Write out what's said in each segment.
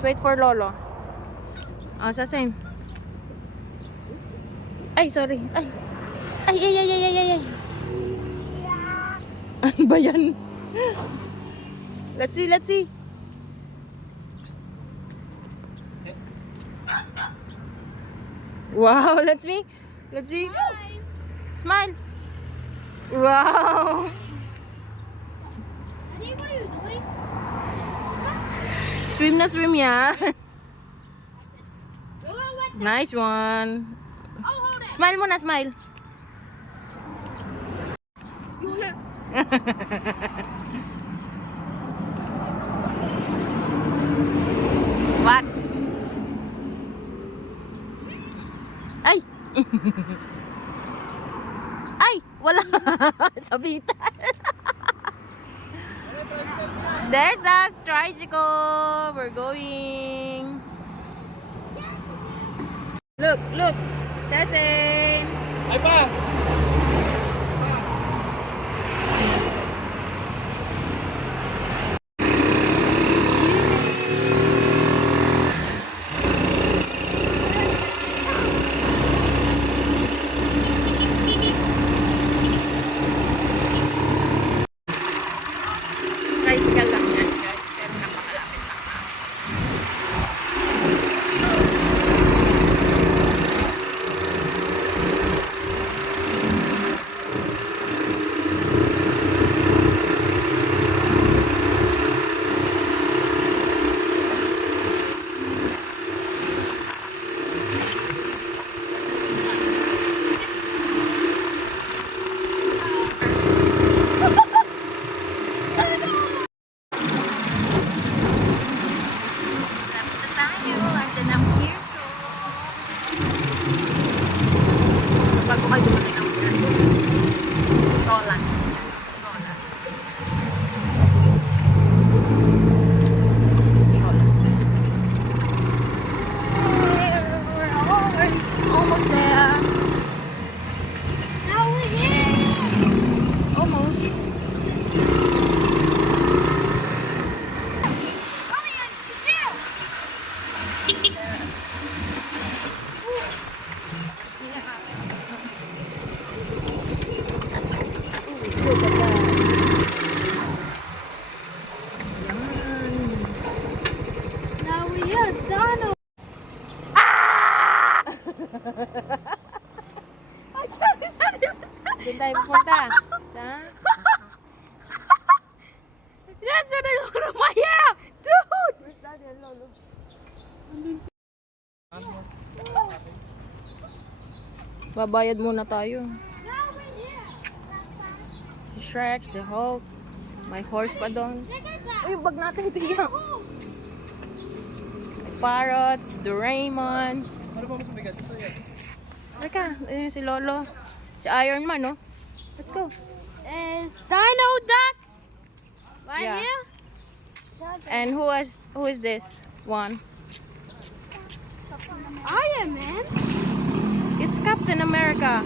Let's wait for Lolo. Oh, sa same. Ay, sorry. Ay. Ay, ay, ay, ay, ay, ay, ay. Let's see, let's see. Wow, let's. Let's see. Smile. Wow. What are you doing? Swim na swim yan. Nice one. Smile muna, smile. You here. What? Ay! Ay! Wala! Sabitan! There's the tricycle! We're going! Look! Look! Shazin! Ay pa! Babayad muna tayo. Si Shrek, si Hulk. May horse pa doon. Uy, bag natin tingnan. Parrot, Doraemon. Ano ba mas mabigat? Ito yan. Teka, ayun si Lolo. Si Iron Man, no? Let's go. Is Dino Duck right Yeah. here? And who is who is this one? Iron Man. Captain America.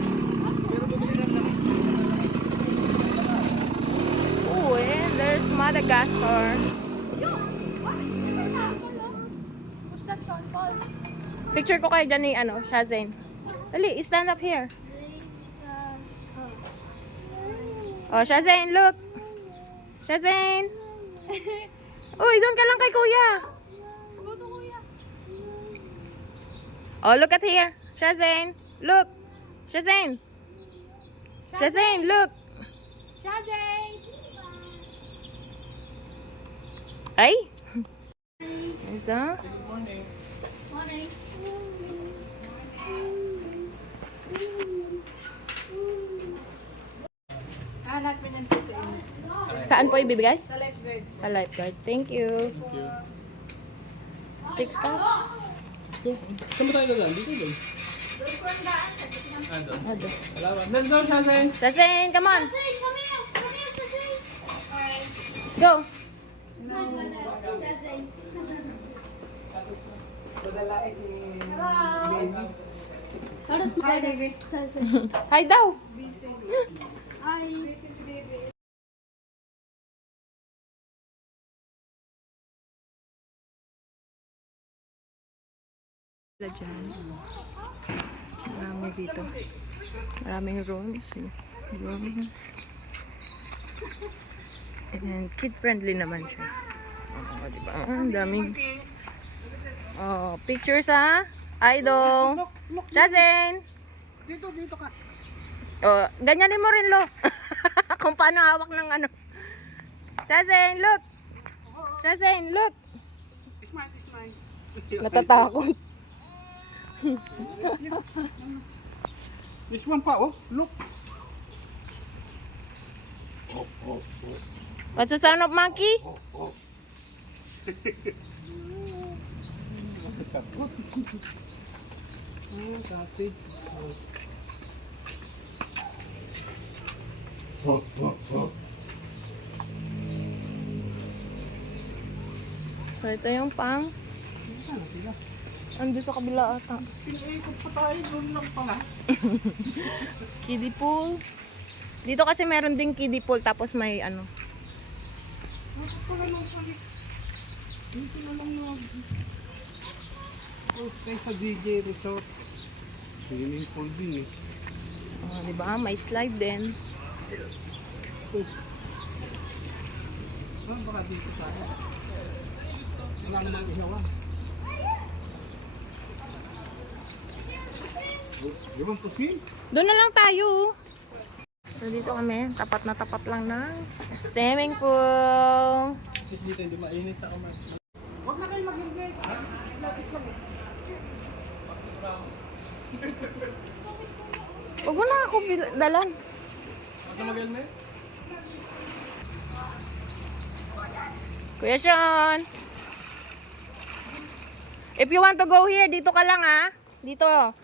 Oh, and there's Madagascar. Picture ko kayo dyan ni ano, Shazane. Dali, stand up here. Oh, Shazane, look. Shazane. Uy, doon ka lang kay kuya. Oh, look at here. Shazane, look. Shazane. Shazane, look. Shazay. Ay. Is that? Morning. Anak, pinag ko sa inyo. Saan po ibibigay? Sa lifeguard. Sa lifeguard. Thank you. Thank you. Six packs. Go. Saan ba tayo dadaan? Dito doon. Ado. Let's go, Shazay! Shazane, come on. Shazay, come here. Come here, Shazay. Let's go. Shazay. How does my David? Shazay. Hi daw. Hi. Dyan. Marami dito. Maraming rooms. eh. Rooms. And then, kid-friendly naman siya. Oo, diba? Ang daming... Oh, pictures ha? Idol. Shazane! Dito, dito ka. Oh, ganyanin mo rin, lo. Kung paano hawak ng ano. Shazane, look! Shazane, look! Smile, smile. Natatakot. This one pa, oh. Look. What's the sound of monkey? Ah, kasi. So, ito yung pang... Ando sa kabila ata. Pinaikot pa tayo, doon lang pala. Kiddie pool. Dito kasi meron ding kiddie pool tapos may ano. Bakit pala nung salik? Dito na lang na. Oh, tayo sa DJ Resort. Swimming pool din eh. Oh, 'di ba? May slide din. Ah, baka dito tayo. Wala namang ihawa. You want to swim? Doon na lang tayo. So dito kami, tapat na tapat lang ng swimming pool. Dito hindi mainit sa kamay. Huwag na kayo eh. Huwag mo na ako dalan. Huwag na mag-helmet. Kuya Sean. If you want to go here, dito ka lang ha. Dito.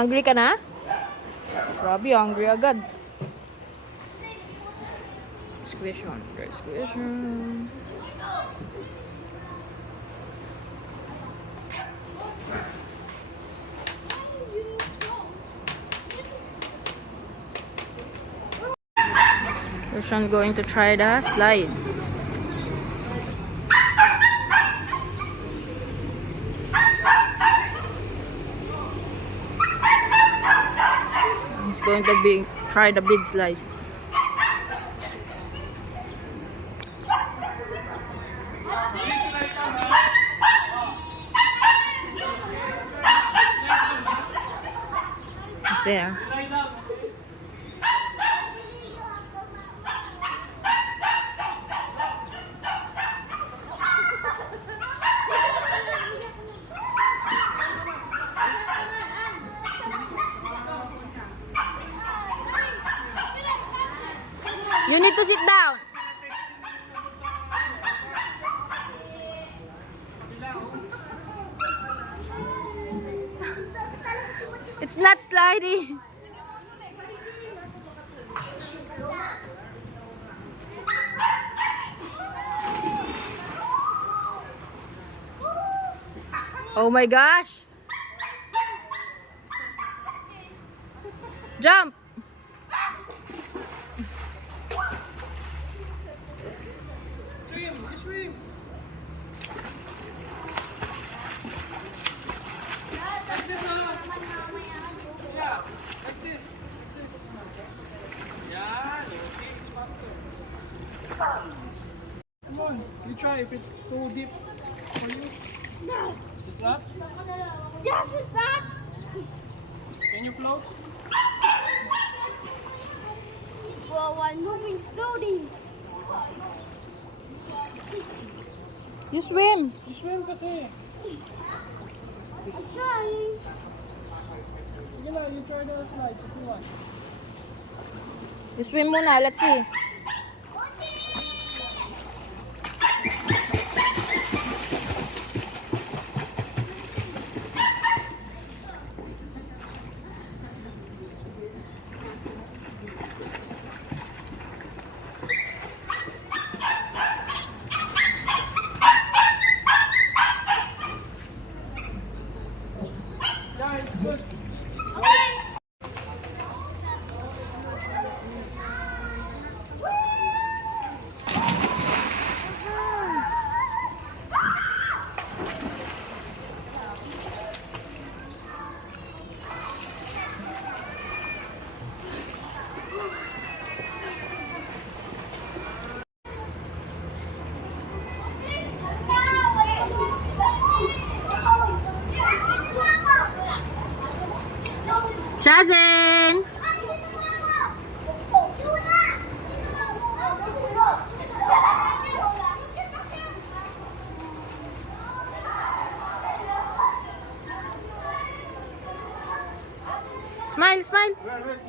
Hungry ka na? Grabe, hungry agad. Squishon, squishon. Roshan going to try the slide. He's going to be try the big slide. He's there. You need to sit down. It's not sliding. Oh my gosh. Jump. Swim, swim. Like this. Yeah, like this. Like this. Yeah, see, it's faster. Come on, you try if it's too deep for you. No. It's not? Yes, it's not. Can you float? Well, I'm moving slowly. You swim. You swim kasi. I'm trying. Sige na, you try the slide if you want. You swim muna. Let's see.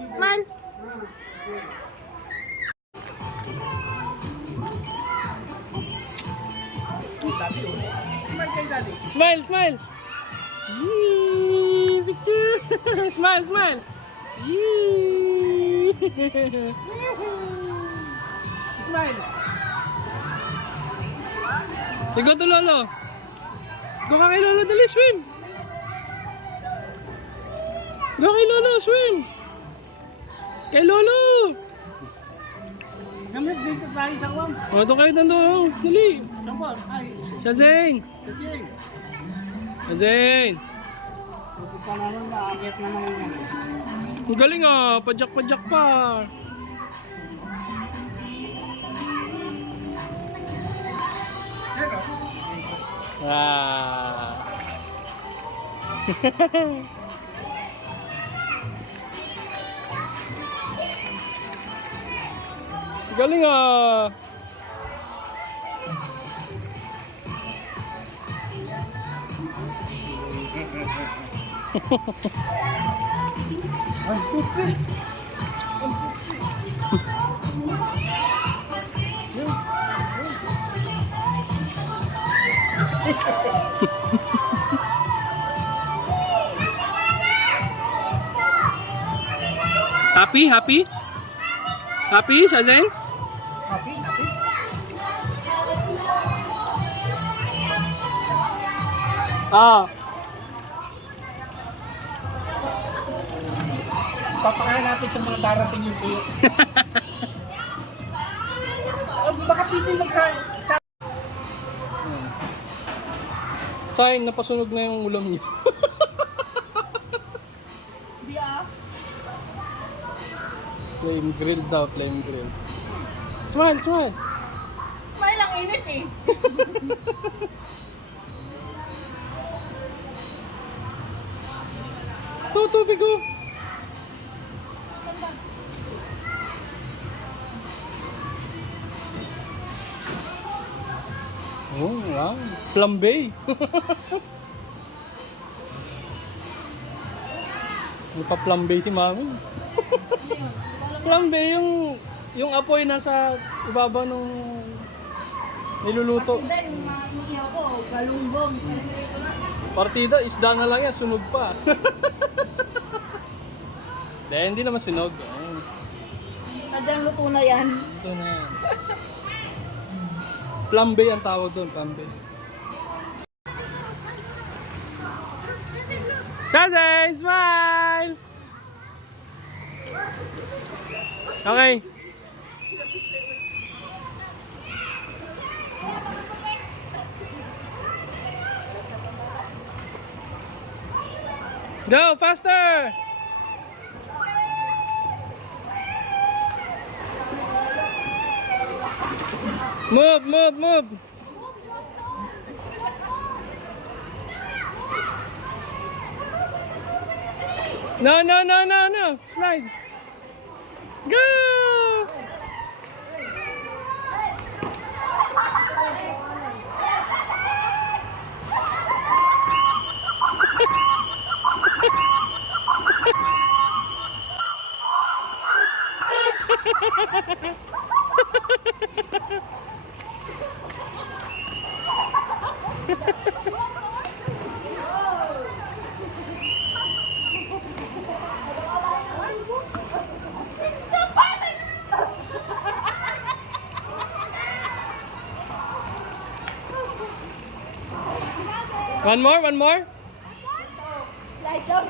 Smile. Smile. Smile. Yee, picture. smile, smile. Yee. smile. Go to Lolo. Go ka kay Lolo, dali, swim. Go kay Lolo, swim. Kay Lolo. Gamit dito tayo sa kwan. O, doon kayo nandun. Dali. Sa kwan. Ay, Shazing. kasi Shazing. pupunta na nun, naakyat na naman. Ang galing ah. Padyak-padyak pa. Ah. Galing ah. Ang. Happy, happy? Happy, Shazen? Happy, happy. Ah. Papakain natin sa mga darating yung tuyo. Baka pwede magsain. Sign, napasunog na yung ulam niya. Flame grill daw, flame grill. Smile, smile. Smile ang init eh. To, tubig oh. Oh, wow. Flambe. May pa-flambe si mami. flambe yung yung apoy nasa ibabaw nung niluluto. Hindi, yung mga ko, galunggong. Partida, isda na lang yan, sunog pa. Hindi, hindi naman sinog. Ayun, Sadyang luto na yan. ito na yan. Flambe ang tawag doon, flambe. Shazay, smile! Okay. Go, faster! Move, move, move! No, no, no, no, no! Slide! Go! One more, one more. Slide daw,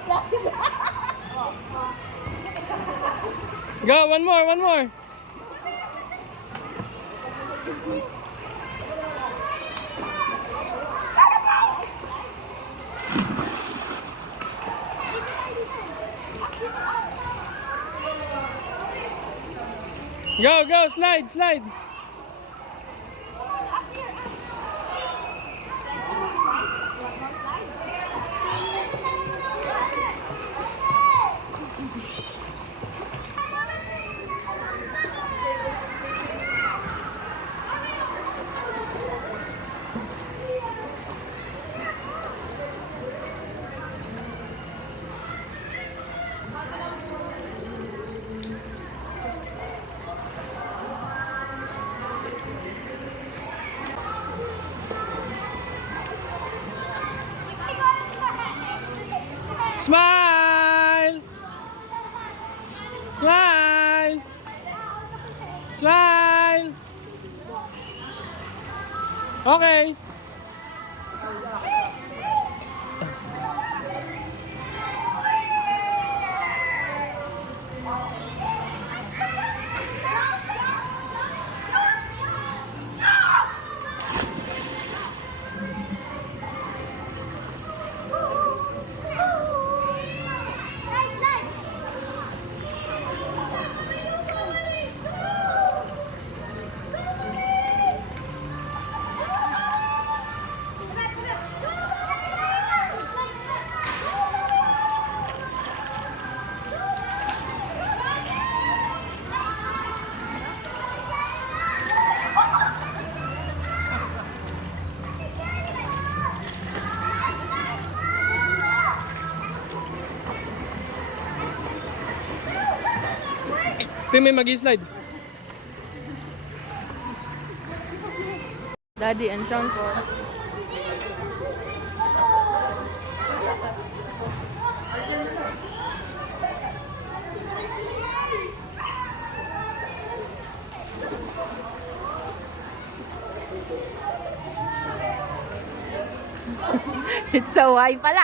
Go, one more, one more. Go, go, slide, slide. Smile! Okay. Tim, may mag-slide. Daddy and Sean for. It's so high pala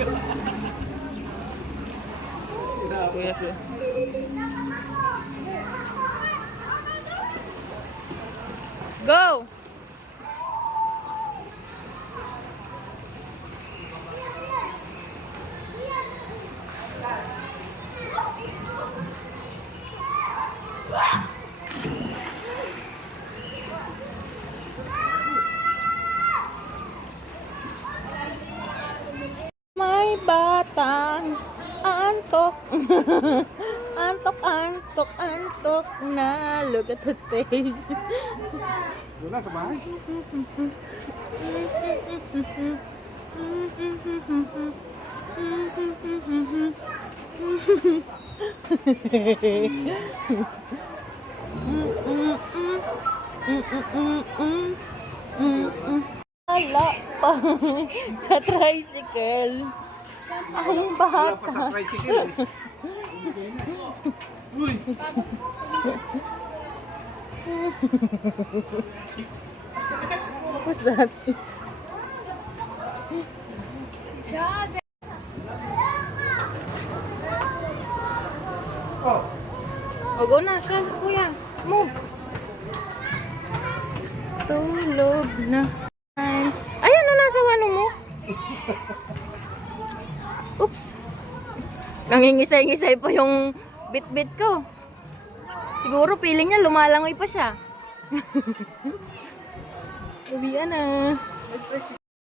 Yeah. antok. antok, antok, na. Look at the face. Doon na sa bahay. Wala pa sa tricycle. Ang Wala pa sa bata. tricycle. Uy! Who's that? Oh, O, go na. Kuya. Move. Tulog na. Ay, Ay, ano nasa ano mo? Oops. Nangingisay-ngisay pa yung bit-bit ko. Siguro feeling niya lumalangoy pa siya. Uwian na.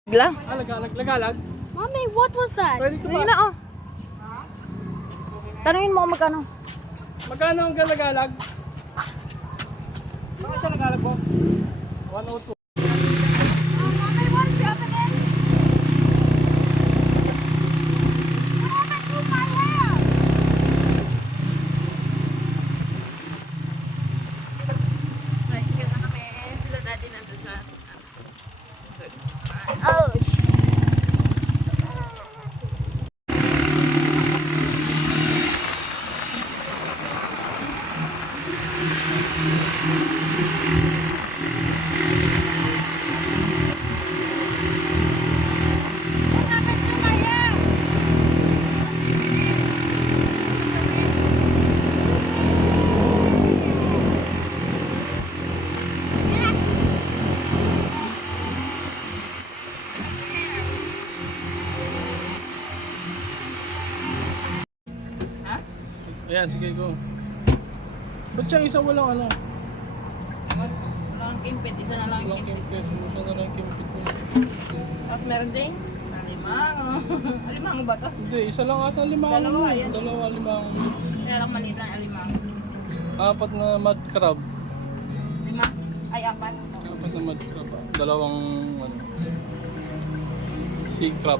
Bigla. Lagalag, lagalag. Mommy, what was that? Pwede ito ba? na, oh. Tanungin mo kung magkano. Magkano ang galagalag? baka siya nagalag, boss? 102. Ayan, sige, go. Ba't siyang isa walang ano? Walang kimpit, isa na lang Walang kimpit. Isa na lang kimpit mo. Tapos meron din alimango. alimango ba to? Hindi, isa lang ata limang. Dalawa, yan. Dalawa, limang. Kaya lang maliit na alimango. Apat na mud crab. Lima? Ay, apat. Apat na mud crab. Dalawang, ano, sea crab.